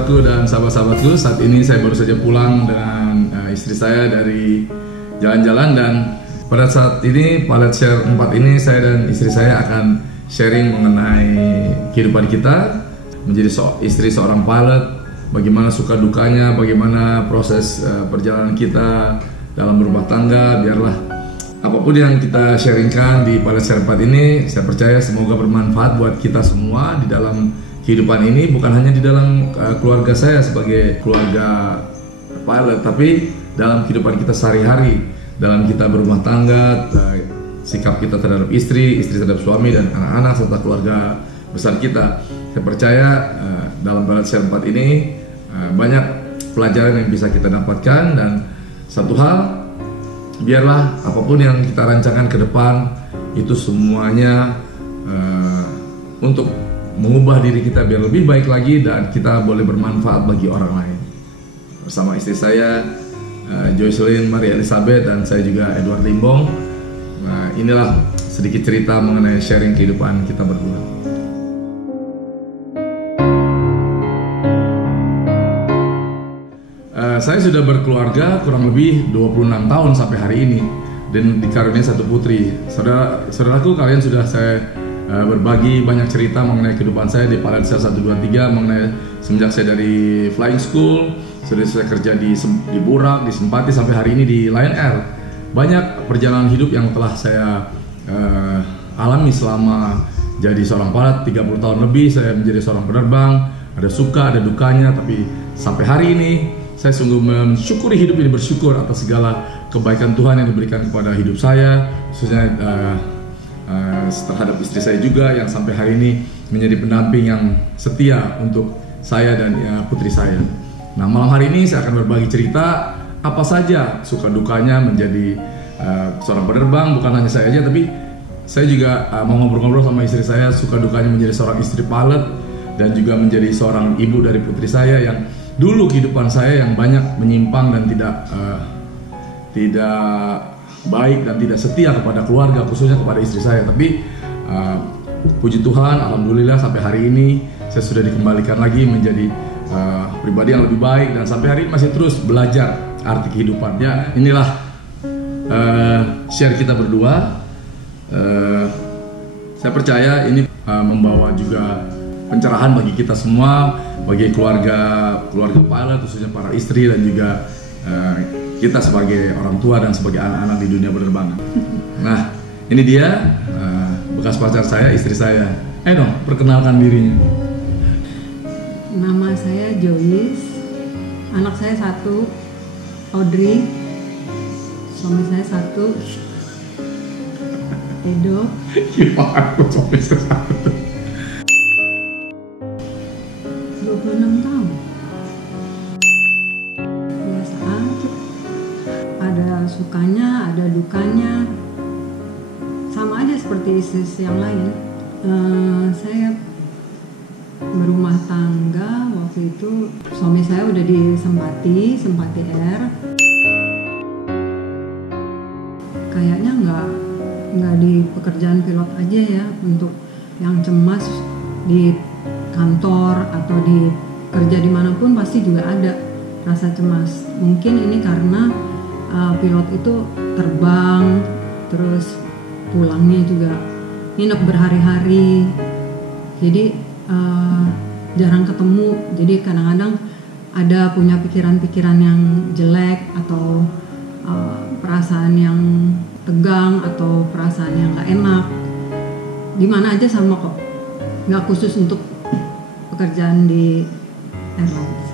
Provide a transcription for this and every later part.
saudara-saudaraku dan sahabat-sahabatku, saat ini saya baru saja pulang dengan istri saya dari jalan-jalan, dan pada saat ini pada share 4 ini saya dan istri saya akan sharing mengenai kehidupan kita menjadi istri seorang pilot, bagaimana suka dukanya, bagaimana proses perjalanan kita dalam berumah tangga. Biarlah apapun yang kita sharingkan di pada share 4 ini, saya percaya semoga bermanfaat buat kita semua di dalam kehidupan ini, bukan hanya di dalam keluarga saya sebagai keluarga pilot, tapi dalam kehidupan kita sehari-hari, dalam kita berumah tangga, sikap kita terhadap istri terhadap suami dan anak-anak serta keluarga besar kita. Saya percaya dalam Balad Share 4 ini banyak pelajaran yang bisa kita dapatkan, dan satu hal, biarlah apapun yang kita rancangkan ke depan itu semuanya untuk mengubah diri kita biar lebih baik lagi dan kita boleh bermanfaat bagi orang lain. Bersama istri saya Joycelyn Maria Elizabeth dan saya juga Edward Limbong. Nah, inilah sedikit cerita mengenai sharing kehidupan kita berdua. Saya sudah berkeluarga kurang lebih 26 tahun sampai hari ini dan dikaruniai satu putri. Saudaraku, kalian sudah saya berbagi banyak cerita mengenai kehidupan saya di Palensia 123, mengenai semenjak saya dari flying school, sudah saya kerja di Burak, di Simpati, sampai hari ini di Lion Air. Banyak perjalanan hidup yang telah saya alami selama jadi seorang pilot. 30 tahun lebih saya menjadi seorang penerbang, ada suka, ada dukanya, tapi sampai hari ini saya sungguh mensyukuri hidup ini, bersyukur atas segala kebaikan Tuhan yang diberikan kepada hidup saya, khususnya terhadap istri saya juga yang sampai hari ini menjadi pendamping yang setia untuk saya dan putri saya. Nah, malam hari ini saya akan berbagi cerita apa saja suka dukanya menjadi seorang penerbang. Bukan hanya saya aja, tapi saya juga mau ngobrol-ngobrol sama istri saya suka dukanya menjadi seorang istri pilot dan juga menjadi seorang ibu dari putri saya yang dulu kehidupan saya yang banyak menyimpang dan tidak baik dan tidak setia kepada keluarga, khususnya kepada istri saya. Tapi puji Tuhan, alhamdulillah sampai hari ini saya sudah dikembalikan lagi menjadi pribadi yang lebih baik, dan sampai hari ini masih terus belajar arti kehidupan. Ya, inilah share kita berdua. Saya percaya ini membawa juga pencerahan bagi kita semua, bagi keluarga pilot, khususnya para istri dan juga kita sebagai orang tua dan sebagai anak-anak di dunia penerbangan. Nah, ini dia bekas pacar saya, istri saya. Dong, perkenalkan dirinya. Nama saya Joyce, anak saya 1, Audrey, suami saya 1, Edo. Gimana suami saya 1? 26 tahun. Biasa aja. Ada sukanya, ada dukanya. Sama aja seperti istri yang lain. Saya berumah tangga waktu itu, suami saya udah di Simpati Air. Kayaknya nggak di pekerjaan pilot aja ya, untuk yang cemas di kantor atau di kerja dimanapun pasti juga ada rasa cemas. Mungkin ini karena pilot itu terbang, terus pulangnya juga nginep berhari-hari, jadi jarang ketemu. Jadi kadang-kadang ada punya pikiran-pikiran yang jelek atau perasaan yang tegang atau perasaan yang nggak enak. Dimana aja sama kok, nggak khusus untuk pekerjaan di airlines.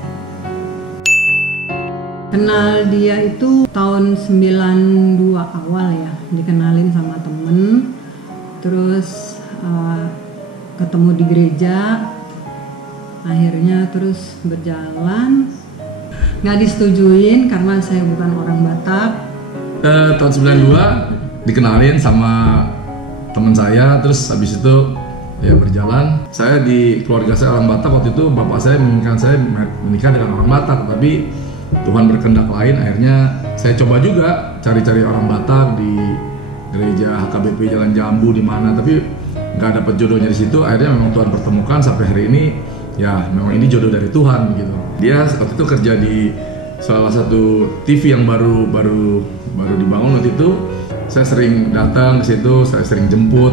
Kenal dia itu tahun 92 awal ya, dikenalin sama temen, terus ketemu di gereja, akhirnya terus berjalan. Nggak disetujuin karena saya bukan orang Batak. Tahun 92 dikenalin sama teman saya, terus habis itu ya berjalan. Saya di keluarga saya orang Batak, waktu itu bapak saya menginginkan saya menikah dengan orang Batak, tapi Tuhan berkehendak lain. Akhirnya saya coba juga cari-cari orang Batak di gereja HKBP Jalan Jambu di mana, tapi nggak dapet jodohnya di situ. Akhirnya memang Tuhan pertemukan, sampai hari ini ya memang ini jodoh dari Tuhan begitu. Dia waktu itu kerja di salah satu TV yang baru dibangun. Waktu itu saya sering datang ke situ, saya sering jemput.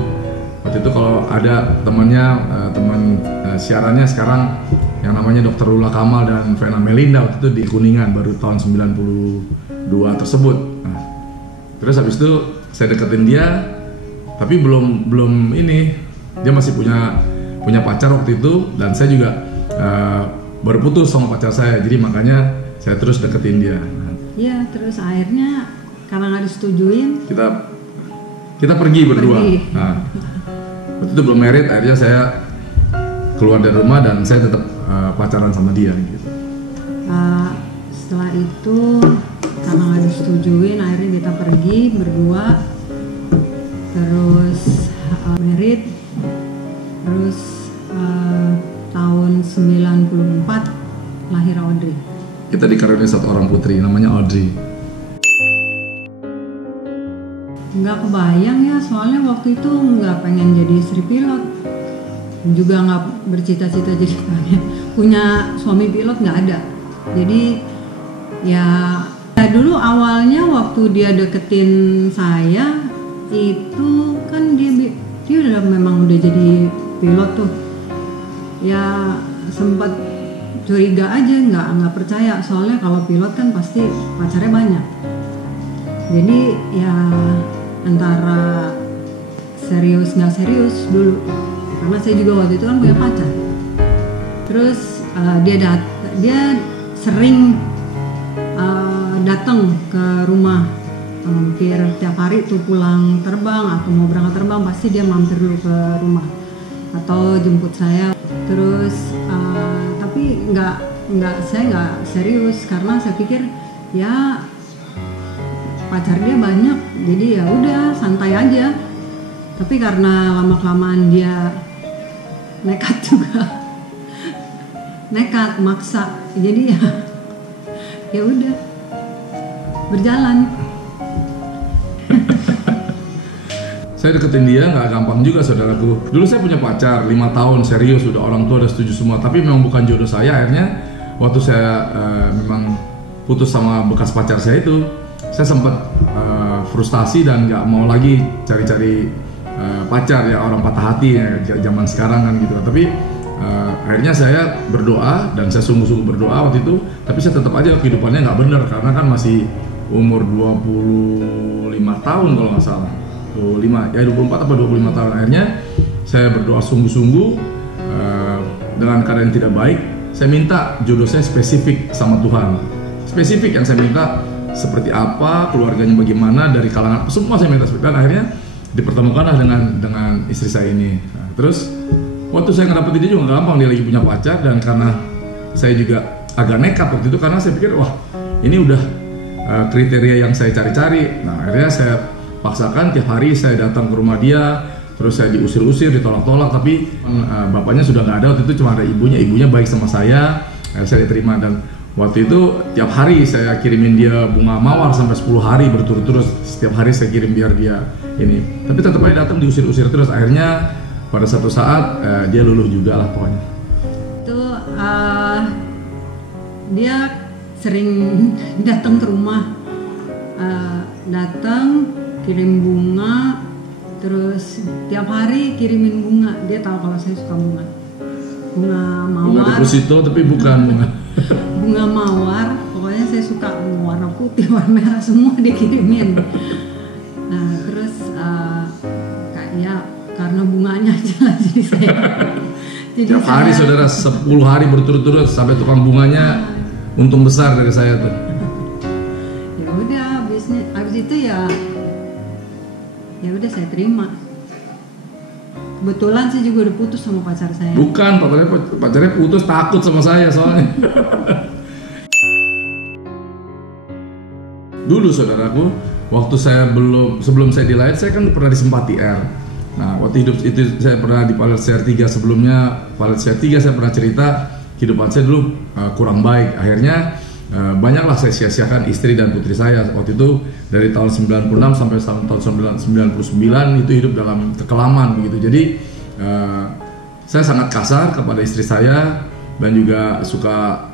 Waktu itu kalau ada temannya, teman siarannya sekarang yang namanya Dr. Lula Kamal dan Vena Melinda, waktu itu di Kuningan baru tahun 92 tersebut. Nah, terus habis itu saya deketin dia, tapi belum ini, dia masih punya pacar waktu itu, dan saya juga baru putus sama pacar saya, jadi makanya saya terus deketin dia. Iya, terus akhirnya karena nggak disetujuin, kita pergi berdua. Nah, waktu itu belum married, akhirnya saya keluar dari rumah dan saya tetap pacaran sama dia gitu. Setelah itu karena nggak disetujuin, akhirnya kita pergi berdua, terus married, terus tahun 94 lahir Audrey. Kita dikaruniai satu orang putri namanya Audrey. Nggak kebayang ya, soalnya waktu itu nggak pengen jadi istri pilot, juga nggak bercita-cita jadi punya suami pilot, nggak ada. Jadi ya dulu awalnya waktu dia deketin saya itu kan dia udah memang udah jadi pilot tuh, ya sempat curiga aja, nggak percaya, soalnya kalau pilot kan pasti pacarnya banyak. Jadi ya antara serius nggak serius dulu, karena saya juga waktu itu kan punya pacar. Terus dia sering datang ke rumah, hampir tiap hari tuh pulang terbang atau mau berangkat terbang pasti dia mampir dulu ke rumah atau jemput saya. Terus tapi saya nggak serius karena saya pikir ya pacar dia banyak, jadi ya udah santai aja. Tapi karena lama-kelamaan dia nekat juga, nekat maksa, jadi ya udah berjalan. Saya deketin dia nggak gampang juga, saudaraku. Dulu saya punya pacar 5 tahun serius, udah orang tua udah setuju semua, tapi memang bukan jodoh saya. Akhirnya waktu saya memang putus sama bekas pacar saya itu, saya sempat frustasi dan nggak mau lagi cari-cari pacar ya, orang patah hati ya, zaman sekarang kan gitu. Tapi akhirnya saya berdoa dan saya sungguh-sungguh berdoa waktu itu, tapi saya tetap aja kehidupannya nggak benar karena kan masih umur 25 tahun kalau nggak salah, 24 atau 25 tahun. Akhirnya saya berdoa sungguh-sungguh dengan keadaan yang tidak baik. Saya minta jodoh saya spesifik sama Tuhan, spesifik yang saya minta seperti apa, keluarganya bagaimana, dari kalangan, semua saya minta spesifik. Dan akhirnya dipertemukanlah dengan istri saya ini. Nah, terus waktu saya ngedapetin dia juga gampang, dia lagi punya pacar, dan karena saya juga agak nekat waktu itu karena saya pikir wah ini udah kriteria yang saya cari-cari. Nah akhirnya saya paksakan tiap hari saya datang ke rumah dia, terus saya diusir-usir, ditolak-tolak, tapi bapaknya sudah nggak ada waktu itu, cuma ada ibunya baik sama saya diterima. Dan waktu itu tiap hari saya kirimin dia bunga mawar sampai 10 hari berturut-turut, setiap hari saya kirim biar dia ini, tapi tetap aja datang diusir-usir terus. Akhirnya pada satu saat dia luluh juga lah pokoknya. Itu dia sering datang ke rumah, datang kirim bunga, terus tiap hari kirimin bunga. Dia tahu kalau saya suka bunga mawar. Bunga deposito tapi bukan bunga. Bunga mawar, pokoknya saya suka warna putih, warna merah, semua dikirimin. Nah terus kayak karena bunganya aja lah, jadi saya tiap hari saudara 10 hari berturut-turut sampai tukang bunganya untung besar dari saya tuh. Ya udah habis itu ya udah saya terima. Kebetulan saya juga udah putus sama pacar saya. Bukan, pacarnya putus takut sama saya soalnya. Dulu saudaraku, waktu saya sebelum saya di Light, saya kan pernah di Simpati Air. Nah, waktu hidup itu saya pernah di Pilot Share 3 sebelumnya. Pilot Share 3 saya pernah cerita kehidupan saya dulu kurang baik. Akhirnya banyaklah saya sia-siakan istri dan putri saya. Waktu itu dari tahun 96 sampai tahun 99 itu hidup dalam kekelaman begitu. Jadi saya sangat kasar kepada istri saya. dan juga suka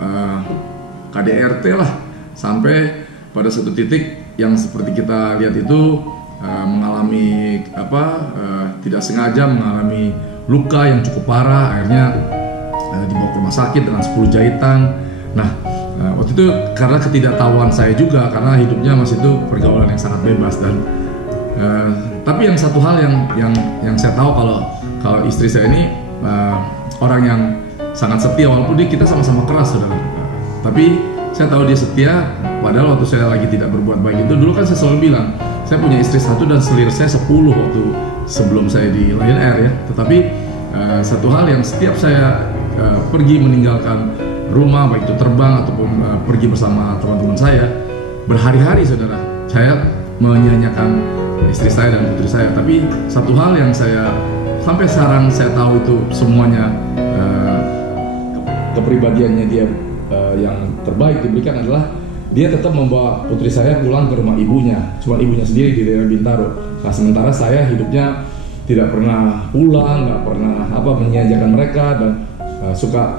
KDRT lah, sampai pada satu titik yang seperti kita lihat itu mengalami tidak sengaja mengalami luka yang cukup parah, akhirnya dibawa ke rumah sakit dengan 10 jahitan. Nah, waktu itu karena ketidaktahuan saya juga, karena hidupnya masih itu pergaulan yang sangat bebas, dan tapi yang satu hal yang saya tahu kalau istri saya ini orang yang sangat setia, walaupun kita sama-sama keras, saudara. Tapi saya tahu dia setia, padahal waktu saya lagi tidak berbuat baik itu, dulu kan saya selalu bilang, saya punya istri 1 dan selir saya 10 waktu sebelum saya di Lion Air ya. Tetapi satu hal yang setiap saya pergi meninggalkan rumah, baik itu terbang ataupun pergi bersama teman-teman saya, berhari-hari saudara, saya menyanyikan istri saya dan putri saya. Tapi satu hal yang saya sampai sekarang saya tahu itu semuanya kepribadiannya dia yang terbaik diberikan adalah dia tetap membawa putri saya pulang ke rumah ibunya, cuma ibunya sendiri di daerah Bintaro. Nah, sementara saya hidupnya tidak pernah pulang, nggak pernah menyanyikan mereka, dan suka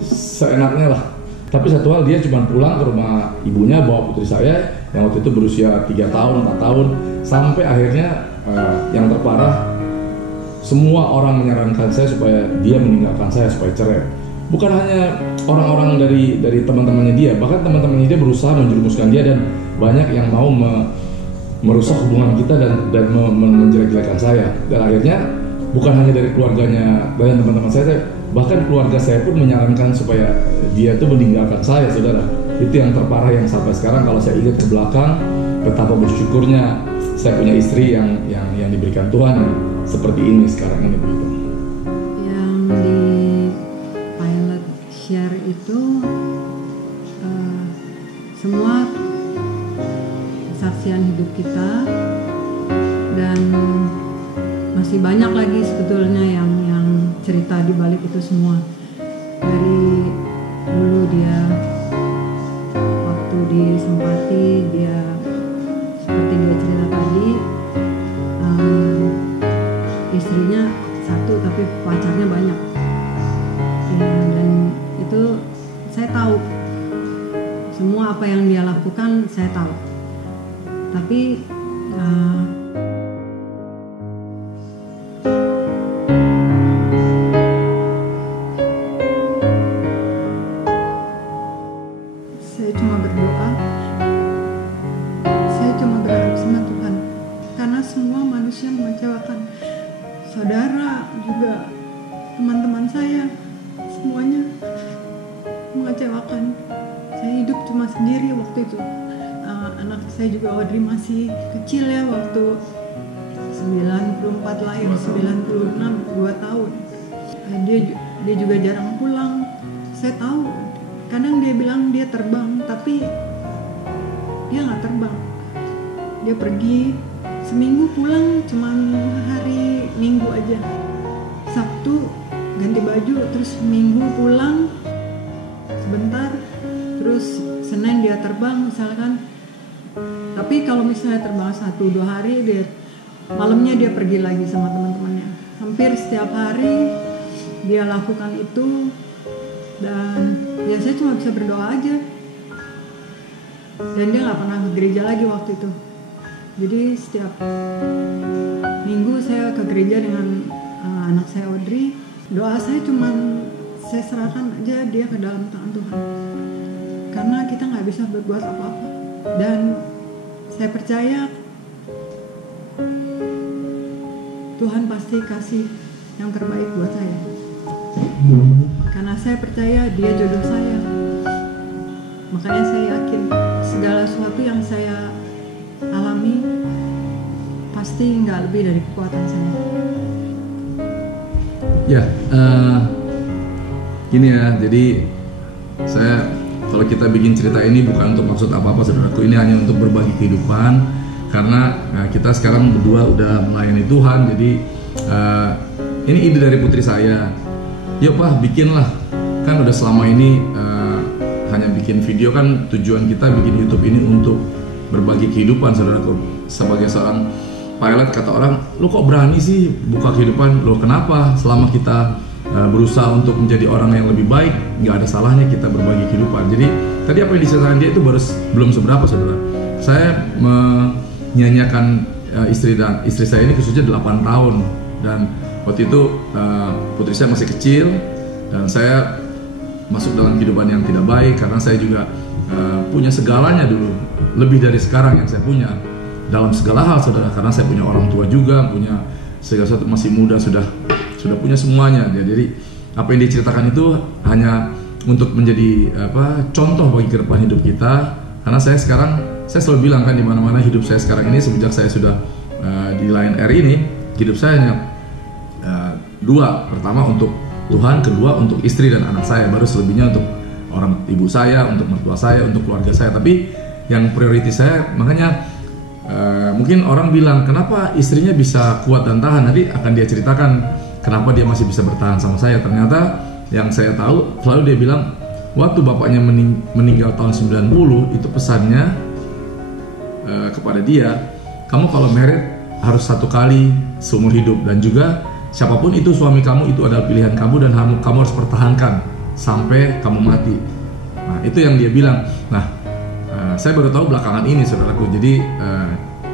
seenaknya lah. Tapi satu hal, dia cuma pulang ke rumah ibunya bawa putri saya yang waktu itu berusia 3 tahun, 4 tahun, sampai akhirnya yang terparah, semua orang menyarankan saya supaya dia meninggalkan saya, supaya cerai. Bukan hanya orang-orang dari teman-temannya dia, bahkan teman-temannya dia berusaha menjerumuskan dia, dan banyak yang mau merusak hubungan kita dan menjelek-jelekan saya. Dan akhirnya bukan hanya dari keluarganya dan teman-teman saya, bahkan keluarga saya pun menyarankan supaya dia itu meninggalkan saya, saudara. Itu yang terparah, yang sampai sekarang kalau saya ingat ke belakang, betapa bersyukurnya saya punya istri yang diberikan Tuhan yang seperti ini sekarang ini, begitu. Yang di pilot share itu semua kesaksian hidup kita, dan masih banyak lagi sebetulnya yang cerita di balik itu semua. Dari dulu dia waktu di Sempati, dia seperti dia cerita tadi, istrinya 1 tapi pacarnya banyak ya, dan itu saya tahu semua apa yang dia lakukan, saya tahu. Tapi saya cuma berdoa, saya cuma berharap sama Tuhan, karena semua manusia mengecewakan. Saudara juga, teman-teman saya, semuanya mengecewakan. Saya hidup cuma sendiri waktu itu. Anak saya juga Audrey masih kecil ya, waktu 94 lahir, 96, 2 tahun. Dia juga jarang pulang. Saya tahu, kadang dia bilang dia terbang, tapi dia nggak terbang. Dia pergi, seminggu pulang cuma hari Minggu aja. Sabtu ganti baju, terus Minggu pulang sebentar, terus Senin dia terbang misalkan. Tapi kalau misalnya terbang 1-2 hari, malamnya dia pergi lagi sama teman-temannya. Hampir setiap hari dia lakukan itu, dan ya saya cuma bisa berdoa aja. Dan dia nggak pernah ke gereja lagi waktu itu. Jadi setiap minggu saya ke gereja dengan anak saya Audrey. Doa saya cuman saya serahkan aja dia ke dalam tangan Tuhan, karena kita nggak bisa berbuat apa-apa. Dan saya percaya Tuhan pasti kasih yang terbaik buat saya, karena saya percaya dia jodoh saya. Makanya saya yakin segala sesuatu yang saya alami pasti nggak lebih dari kekuatan saya. Ya, gini ya, jadi saya, kalau kita bikin cerita ini bukan untuk maksud apa-apa saudaraku, ini hanya untuk berbagi kehidupan, karena kita sekarang berdua udah melayani Tuhan. Jadi ini ide dari putri saya, yuk Pak bikinlah, kan udah selama ini hanya bikin video, kan tujuan kita bikin YouTube ini untuk berbagi kehidupan saudaraku. Sebagai seorang pilot, kata orang, lu kok berani sih buka kehidupan? Lo kenapa? Selama kita berusaha untuk menjadi orang yang lebih baik, nggak ada salahnya kita berbagi kehidupan. Jadi tadi apa yang diceritakan dia itu belum seberapa, saudara. Saya menyanyiakan istri saya ini khususnya 8 tahun, dan waktu itu putri saya masih kecil dan saya masuk dalam kehidupan yang tidak baik karena saya juga punya segalanya dulu, lebih dari sekarang yang saya punya dalam segala hal, saudara. Karena saya punya orang tua juga, punya segala sesuatu, masih muda, sudah punya semuanya. Jadi apa yang diceritakan itu hanya untuk menjadi contoh bagi ke depan hidup kita. Karena saya selalu bilang kan, di mana-mana hidup saya sekarang ini semenjak saya sudah di Lion Air ini, hidup saya hanya dua. Pertama untuk Tuhan, kedua untuk istri dan anak saya, baru selebihnya untuk orang ibu saya, untuk mertua saya, untuk keluarga saya. Tapi yang prioritas saya, makanya mungkin orang bilang kenapa istrinya bisa kuat dan tahan, nanti akan dia ceritakan kenapa dia masih bisa bertahan sama saya. Ternyata yang saya tahu, selalu dia bilang waktu bapaknya meninggal tahun 90, itu pesannya kepada dia, kamu kalau married harus 1 kali seumur hidup, dan juga siapapun itu suami kamu, itu adalah pilihan kamu, dan kamu harus pertahankan sampai kamu mati. Nah, itu yang dia bilang. Nah, saya baru tahu belakangan ini, saudaraku. Jadi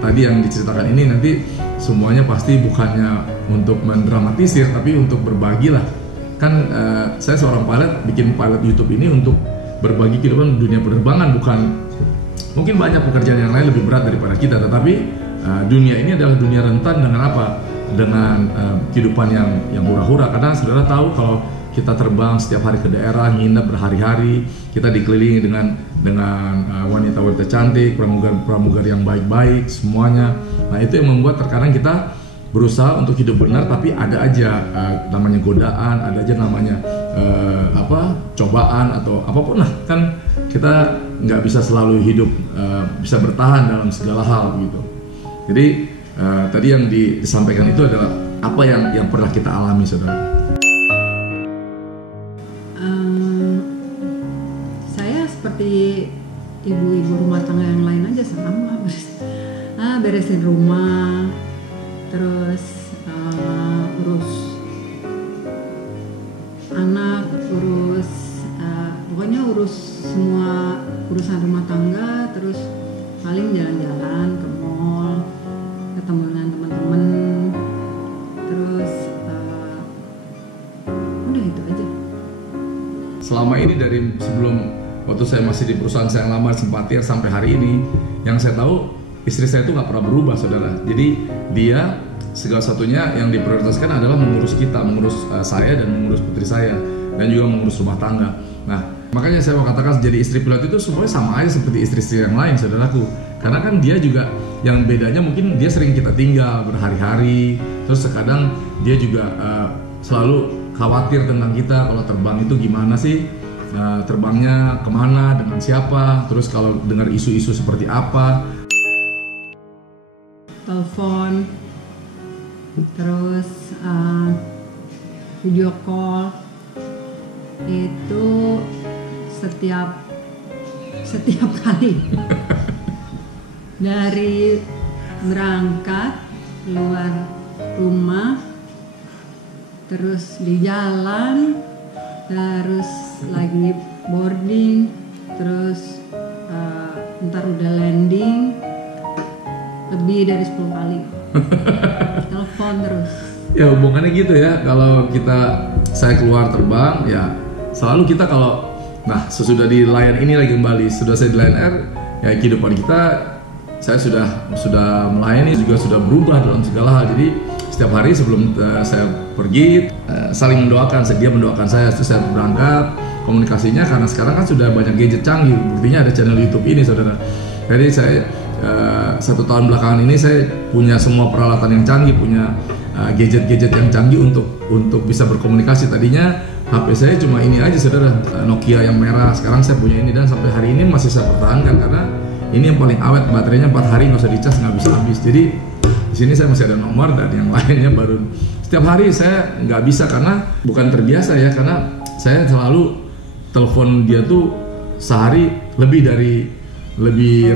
tadi yang diceritakan ini nanti semuanya pasti bukannya untuk mendramatisir, tapi untuk berbagi lah. Kan saya seorang pilot, bikin pilot YouTube ini untuk berbagi kehidupan dunia penerbangan. Bukan, mungkin banyak pekerjaan yang lain lebih berat daripada kita, tetapi dunia ini adalah dunia rentan dengan apa? Dengan kehidupan yang hura-hura. Karena saudara tahu kalau kita terbang setiap hari ke daerah, nginep berhari-hari, kita dikelilingi dengan wanita-wanita cantik, pramugari yang baik-baik semuanya. Nah, itu yang membuat terkadang kita berusaha untuk hidup benar, tapi ada aja namanya godaan, ada aja namanya cobaan atau apapun lah. Kan kita nggak bisa selalu hidup bisa bertahan dalam segala hal gitu. Jadi tadi yang disampaikan itu adalah apa yang pernah kita alami, saudara. Saya seperti ibu-ibu rumah tangga yang lain aja, sama beresin rumah, terus urus anak, pokoknya urus semua urusan rumah tangga, terus paling jalan-jalan ke mall, ketemu dengan teman-teman, terus udah itu aja. Selama ini dari sebelum waktu saya masih di perusahaan saya yang lama Simpatir sampai hari ini, yang saya tahu istri saya itu nggak pernah berubah, saudara. Jadi dia segala satunya yang diprioritaskan adalah mengurus kita, mengurus saya dan mengurus putri saya, dan juga mengurus rumah tangga. Nah, makanya saya mau katakan jadi istri pilot itu semuanya sama aja seperti istri-istri yang lain, saudaraku. Karena kan dia juga, yang bedanya mungkin dia sering kita tinggal berhari-hari, terus terkadang dia juga selalu khawatir tentang kita, kalau terbang itu gimana sih, terbangnya kemana, dengan siapa, terus kalau dengar isu-isu seperti apa, telepon, terus video call, itu setiap kali dari berangkat keluar rumah, terus di jalan, terus lagi boarding, terus ntar udah landing, lebih dari 10 kali telepon terus. Ya hubungannya gitu ya, kalau saya keluar terbang ya selalu kita sesudah di Lion ini lagi kembali, sudah saya di Lion Air ya, kehidupan kita, saya sudah melayani juga sudah berubah dalam segala hal. Jadi setiap hari sebelum saya pergi saling mendoakan, dia mendoakan saya, terus saya berangkat, komunikasinya karena sekarang kan sudah banyak gadget canggih, buktinya ada channel YouTube ini, saudara. Jadi saya 1 tahun belakangan ini saya punya semua peralatan yang canggih, punya gadget-gadget yang canggih untuk bisa berkomunikasi. Tadinya HP saya cuma ini aja, saudara, Nokia yang merah. Sekarang saya punya ini, dan sampai hari ini masih saya pertahankan karena ini yang paling awet, baterainya 4 hari nggak usah dicas, nggak bisa habis. Jadi di sini saya masih ada nomor, dan yang lainnya baru setiap hari. Saya nggak bisa karena bukan terbiasa ya, karena saya selalu telepon dia tuh sehari lebih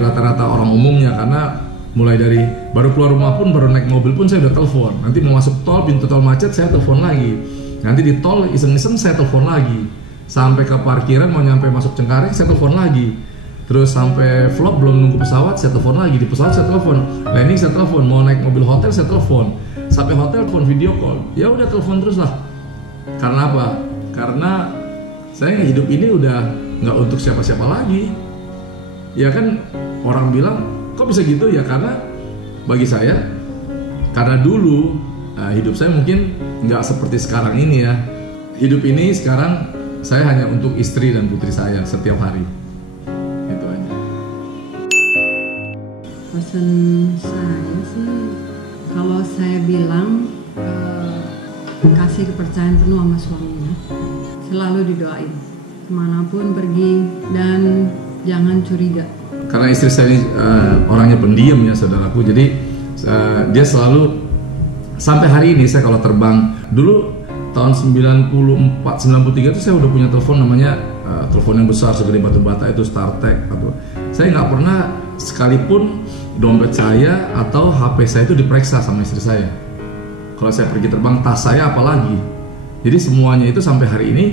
rata-rata orang umumnya, karena mulai dari baru keluar rumah pun, baru naik mobil pun saya udah telepon. Nanti mau masuk tol, pintu tol macet, saya telepon lagi. Nanti di tol iseng-iseng saya telepon lagi. Sampai ke parkiran mau nyampe masuk Cengkareng saya telepon lagi. Terus sampai vlog belum nunggu pesawat saya telepon lagi. Di pesawat saya telepon, landing saya telepon, mau naik mobil hotel saya telepon. Sampai hotel telepon video call. Ya udah telepon terus lah. Karena apa? Karena saya hidup ini udah nggak untuk siapa-siapa lagi. Ya kan orang bilang kok bisa gitu ya, karena bagi saya, karena dulu hidup saya mungkin nggak seperti sekarang ini ya. Hidup ini sekarang saya hanya untuk istri dan putri saya setiap hari. Itu aja. Pesan saya sih, kalau saya bilang kasih kepercayaan penuh sama suaminya, selalu didoain kemanapun pergi, dan jangan curiga. Karena istri saya ini orangnya pendiam ya saudaraku, jadi dia selalu, sampai hari ini saya kalau terbang, dulu tahun 93 itu saya udah punya telepon namanya telepon yang besar segede batu bata itu StarTech. Atau saya nggak pernah sekalipun dompet saya atau HP saya itu diperiksa sama istri saya. Kalau saya pergi terbang, tas saya apalagi. Jadi semuanya itu sampai hari ini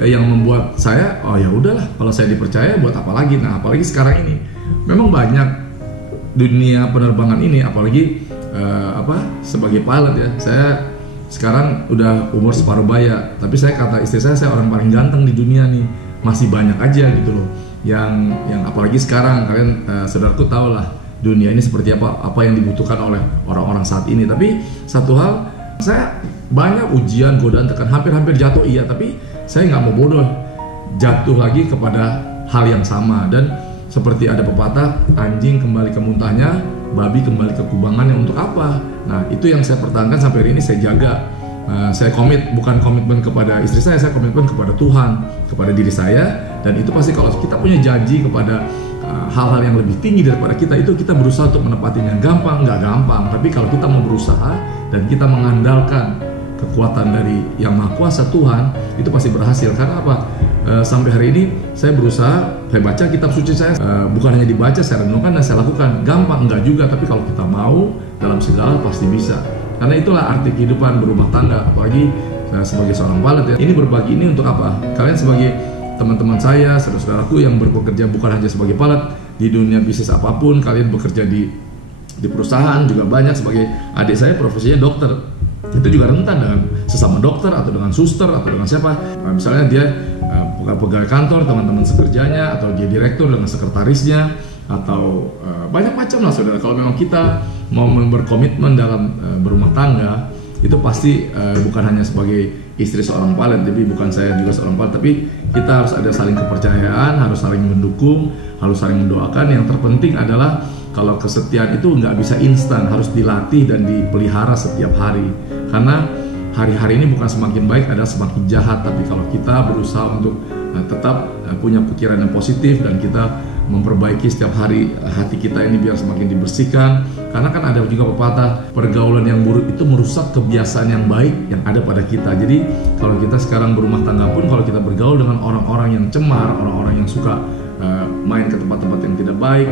yang membuat saya, oh ya udahlah, kalau saya dipercaya buat apa lagi. Nah apalagi sekarang ini memang banyak dunia penerbangan ini, apalagi sebagai pilot ya. Saya sekarang udah umur separuh baya, tapi saya kata istri saya orang paling ganteng di dunia nih. Masih banyak aja gitu loh yang apalagi sekarang kalian saudaraku tahu lah dunia ini seperti apa yang dibutuhkan oleh orang-orang saat ini. Tapi satu hal, saya banyak ujian, godaan, tekan, hampir jatuh iya, tapi saya nggak mau bodoh jatuh lagi kepada hal yang sama. Dan seperti ada pepatah, anjing kembali ke muntahnya, babi kembali ke kubangannya. Untuk apa? Nah itu yang saya pertahankan sampai hari ini, saya jaga. Saya bukan komitmen kepada istri saya komitmen kepada Tuhan, kepada diri saya. Dan itu pasti kalau kita punya janji kepada hal-hal yang lebih tinggi daripada kita, itu kita berusaha untuk menepatinya. Gampang? Nggak gampang. Tapi kalau kita mau berusaha dan kita mengandalkan kekuatan dari Yang Maha Kuasa Tuhan, itu pasti berhasil. Karena apa? Sampai hari ini saya berusaha, saya baca kitab suci saya, bukan hanya dibaca, saya renungkan dan saya lakukan. Gampang? Enggak juga. Tapi kalau kita mau, dalam segala pasti bisa. Karena itulah arti kehidupan berumah tangga. Apalagi sebagai seorang pilot ya. Ini berbagi ini untuk apa? Kalian sebagai teman-teman saya, saudara-saudaraku yang bekerja bukan hanya sebagai pilot, di dunia bisnis apapun, kalian bekerja di perusahaan juga banyak. Sebagai adik saya profesinya dokter, itu juga rentan dengan sesama dokter atau dengan suster atau dengan siapa. Misalnya dia pegawai kantor, teman-teman sekerjanya, atau dia direktur dengan sekretarisnya, atau banyak macam lah saudara. Kalau memang kita mau berkomitmen dalam berumah tangga, itu pasti bukan hanya sebagai istri seorang pilot, tapi bukan saya juga seorang pilot, tapi kita harus ada saling kepercayaan, harus saling mendukung, harus saling mendoakan. Yang terpenting adalah kalau kesetiaan itu nggak bisa instan, harus dilatih dan dipelihara setiap hari. Karena hari-hari ini bukan semakin baik, adalah semakin jahat. Tapi kalau kita berusaha untuk tetap punya pikiran yang positif dan kita memperbaiki setiap hari hati kita ini biar semakin dibersihkan. Karena kan ada juga pepatah, pergaulan yang buruk itu merusak kebiasaan yang baik yang ada pada kita. Jadi kalau kita sekarang berumah tangga pun, kalau kita bergaul dengan orang-orang yang cemar, orang-orang yang suka main ke tempat-tempat yang tidak baik,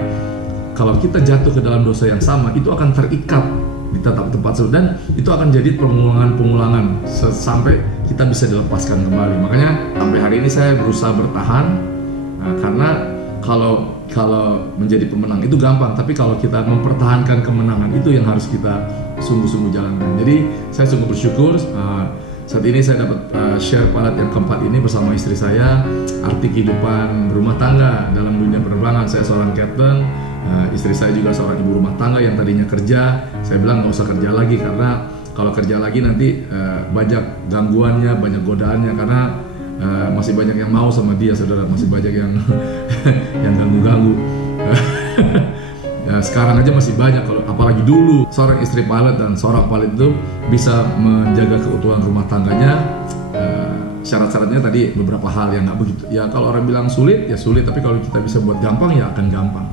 kalau kita jatuh ke dalam dosa yang sama, itu akan terikat di tempat tersebut, dan itu akan jadi pengulangan sampai kita bisa dilepaskan kembali. Makanya sampai hari ini saya berusaha bertahan, karena kalau menjadi pemenang itu gampang, tapi kalau kita mempertahankan kemenangan itu yang harus kita sungguh-sungguh jalankan. Jadi saya sungguh bersyukur saat ini saya dapat share pilot yang keempat ini bersama istri saya, arti kehidupan berumah tangga dalam dunia penerbangan. Saya seorang captain, istri saya juga seorang ibu rumah tangga yang tadinya kerja. Saya bilang nggak usah kerja lagi, karena kalau kerja lagi nanti banyak gangguannya, banyak godaannya, karena masih banyak yang mau sama dia, saudara. Masih banyak yang yang ganggu-ganggu. Ya, sekarang aja masih banyak, kalau apalagi dulu seorang istri pilot dan seorang pilot itu bisa menjaga keutuhan rumah tangganya. Syarat-syaratnya tadi beberapa hal yang nggak begitu. Ya kalau orang bilang sulit, ya sulit. Tapi kalau kita bisa buat gampang, ya akan gampang.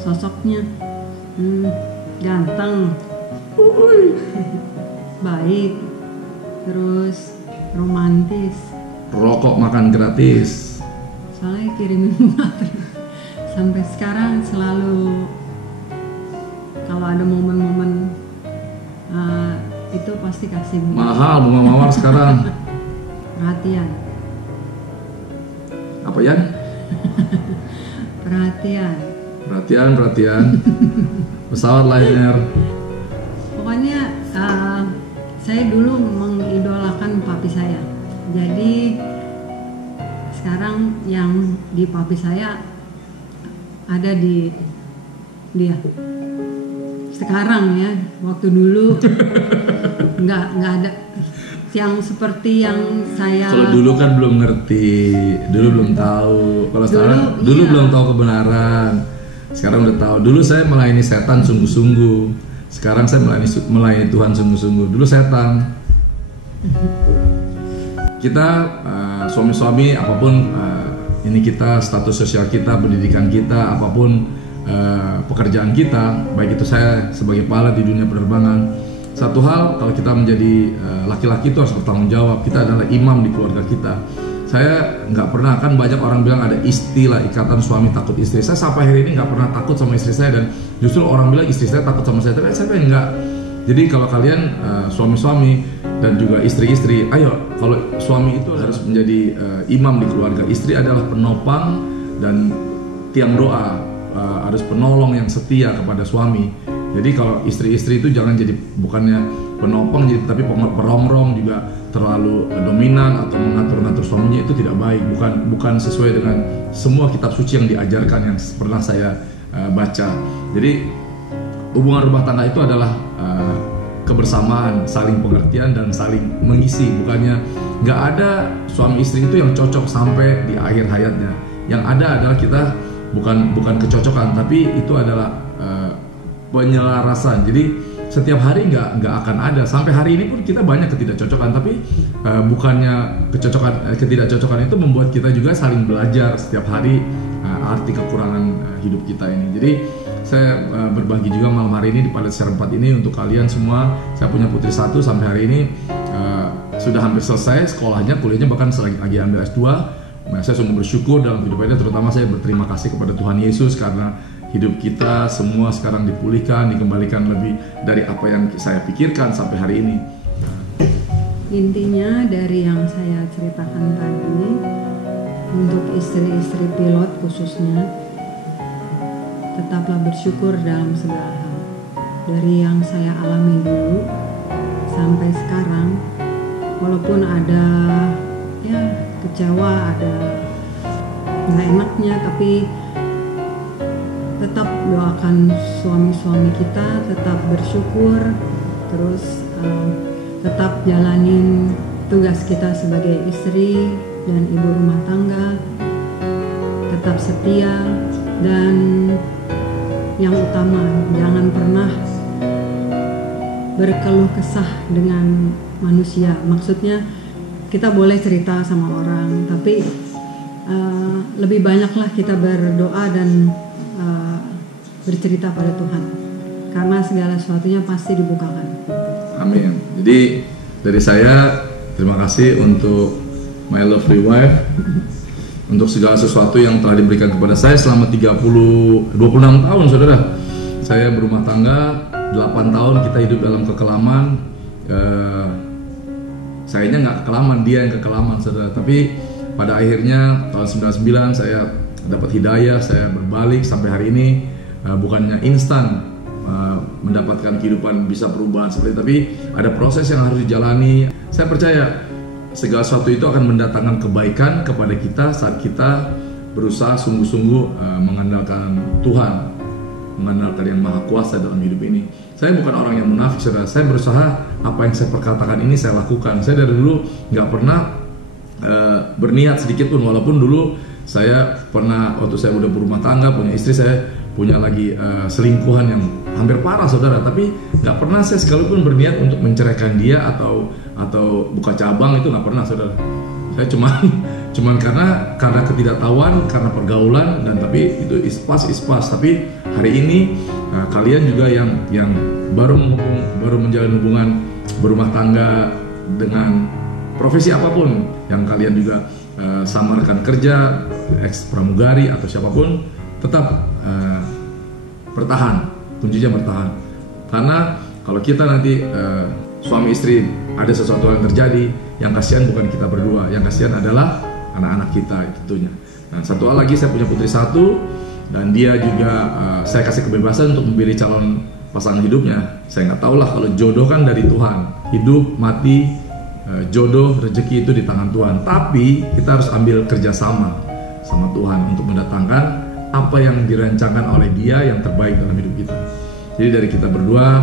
Sosoknya ganteng, baik, terus romantis, rokok makan gratis, soalnya kirimin bunga sampai sekarang selalu kalau ada momen-momen itu pasti kasih Mahal bunga mawar sekarang. perhatian. Apa ya? Perhatian. Perhatian. Pesawat Lion Air. Pokoknya saya dulu mengidolakan papi saya. Jadi sekarang yang di papi saya ada di dia. Sekarang ya, waktu dulu nggak ada yang seperti yang saya. Kalau dulu kan belum ngerti, dulu belum tahu. Kalau sekarang dulu belum tahu kebenaran. Sekarang udah tahu. Dulu saya melayani setan sungguh-sungguh. Sekarang saya melayani Tuhan sungguh-sungguh. Dulu setan. Kita suami-suami apapun ini kita, status sosial kita, pendidikan kita, apapun pekerjaan kita, baik itu saya sebagai pilot di dunia penerbangan. Satu hal, kalau kita menjadi laki-laki itu harus bertanggung jawab. Kita adalah imam di keluarga kita. Saya nggak pernah, kan banyak orang bilang ada istilah ikatan suami takut istri. Saya sampai hari ini nggak pernah takut sama istri saya, dan justru orang bilang istri saya takut sama saya, tapi saya enggak. Jadi kalau kalian suami-suami dan juga istri-istri, ayo, kalau suami itu harus menjadi imam di keluarga, istri adalah penopang dan tiang doa, harus penolong yang setia kepada suami. Jadi kalau istri-istri itu jangan jadi bukannya penopang, jadi tapi perongrong, juga terlalu dominan atau mengatur-ngatur suaminya, itu tidak baik, bukan sesuai dengan semua kitab suci yang diajarkan yang pernah saya baca. Jadi hubungan rumah tangga itu adalah kebersamaan, saling pengertian dan saling mengisi. Bukannya nggak ada suami istri itu yang cocok sampai di akhir hayatnya. Yang ada adalah kita bukan kecocokan, tapi itu adalah penyelarasan. Jadi setiap hari nggak akan ada. Sampai hari ini pun kita banyak ketidakcocokan, tapi bukannya ketidakcocokan itu membuat kita juga saling belajar setiap hari arti kekurangan hidup kita ini. Jadi saya berbagi juga malam hari ini di Pilot Share 4 ini untuk kalian semua. Saya punya putri satu, sampai hari ini sudah hampir selesai sekolahnya, kuliahnya, bahkan lagi ambil S2. Nah, saya sungguh bersyukur dalam kehidupannya, terutama saya berterima kasih kepada Tuhan Yesus karena hidup kita semua sekarang dipulihkan, dikembalikan lebih dari apa yang saya pikirkan sampai hari ini. Intinya dari yang saya ceritakan tadi, untuk istri-istri pilot khususnya, tetaplah bersyukur dalam segala hal. Dari yang saya alami dulu sampai sekarang, walaupun ada ya kecewa, ada nggak enaknya, tapi tetap doakan suami-suami kita, tetap bersyukur, terus tetap jalanin tugas kita sebagai istri dan ibu rumah tangga, tetap setia, dan yang utama jangan pernah berkeluh kesah dengan manusia. Maksudnya kita boleh cerita sama orang, tapi lebih banyaklah kita berdoa dan bercerita pada Tuhan, karena segala sesuatunya pasti dibukakan. Amin. Jadi dari saya terima kasih untuk my lovely wife untuk segala sesuatu yang telah diberikan kepada saya selama 26 tahun, saudara. Saya berumah tangga 8 tahun, kita hidup dalam kekelaman. Sayanya nggak kekelaman, dia yang kekelaman, saudara. Tapi pada akhirnya tahun 99 saya dapat hidayah, saya berbalik sampai hari ini. Bukannya instan mendapatkan kehidupan bisa perubahan seperti, tapi ada proses yang harus dijalani. Saya percaya segala sesuatu itu akan mendatangkan kebaikan kepada kita saat kita berusaha sungguh-sungguh mengandalkan Tuhan, mengandalkan yang Maha Kuasa dalam hidup ini. Saya bukan orang yang munafik, saudara. Saya berusaha apa yang saya perkatakan ini saya lakukan. Saya dari dulu nggak pernah berniat sedikit pun, walaupun dulu saya pernah waktu saya udah berumah tangga, punya istri, saya punya lagi selingkuhan yang hampir parah, saudara. Tapi nggak pernah saya sekalipun berniat untuk menceraikan dia atau buka cabang, itu nggak pernah, saudara. Saya cuman karena ketidaktahuan, karena pergaulan, dan tapi itu ispas. Tapi hari ini kalian juga yang baru menjalin hubungan berumah tangga dengan profesi apapun, yang kalian juga samarkan kerja, eks pramugari atau siapapun, tetap bertahan, kuncinya bertahan. Karena kalau kita nanti suami istri ada sesuatu yang terjadi, yang kasihan bukan kita berdua, yang kasihan adalah anak-anak kita tentunya. Nah, satu hal lagi, saya punya putri satu, dan dia juga saya kasih kebebasan untuk memilih calon pasangan hidupnya. Saya nggak tahu lah, kalau jodoh kan dari Tuhan, hidup mati, jodoh rezeki itu di tangan Tuhan. Tapi kita harus ambil kerjasama sama Tuhan untuk mendatangkan apa yang dirancangkan oleh Dia yang terbaik dalam hidup kita. Jadi dari kita berdua,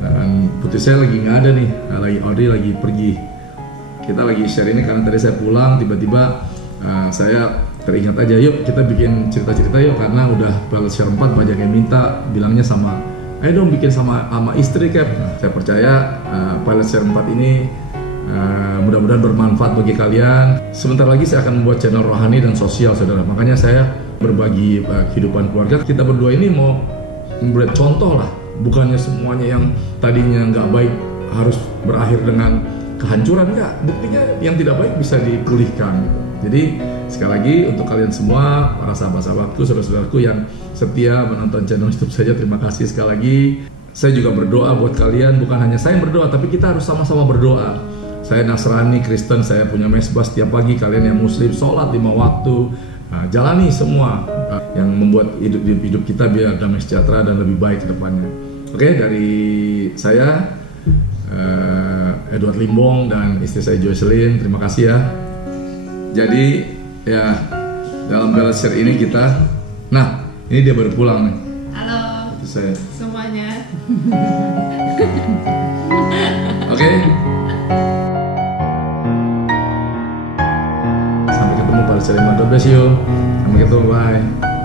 dan putri saya lagi nggak ada nih, Audrey lagi pergi. Kita lagi share ini karena tadi saya pulang, tiba-tiba saya teringat aja, yuk kita bikin cerita-cerita yuk, karena udah Pilot Share 4 banyak yang minta, bilangnya sama, ayo dong bikin sama istri Cap. Saya percaya Pilot Share 4 ini mudah-mudahan bermanfaat bagi kalian. Sebentar lagi saya akan membuat channel rohani dan sosial, saudara. Makanya saya berbagi kehidupan keluarga. Kita berdua ini mau membuat contoh lah, bukannya semuanya yang tadinya nggak baik harus berakhir dengan kehancuran. Nggak, buktinya yang tidak baik bisa dipulihkan gitu. Jadi sekali lagi untuk kalian semua, para sahabat-sahabatku, saudara-saudaraku yang setia menonton channel YouTube saja, terima kasih sekali lagi. Saya juga berdoa buat kalian, bukan hanya saya yang berdoa, tapi kita harus sama-sama berdoa. Saya Nasrani, Kristen, saya punya mesbah setiap pagi. Kalian yang Muslim, sholat 5 waktu. Nah, jalani semua yang membuat hidup kita biar damai sejahtera dan lebih baik ke depannya. Oke, dari saya Edward Limbong dan istri saya Jocelyn, terima kasih ya. Jadi ya, dalam Pilot Share ini kita, nah ini dia baru pulang nih. Halo Itu saya semuanya. Oke. Sampai ketemu Pilot Share 5. God bless you. Sampai ketemu, bye.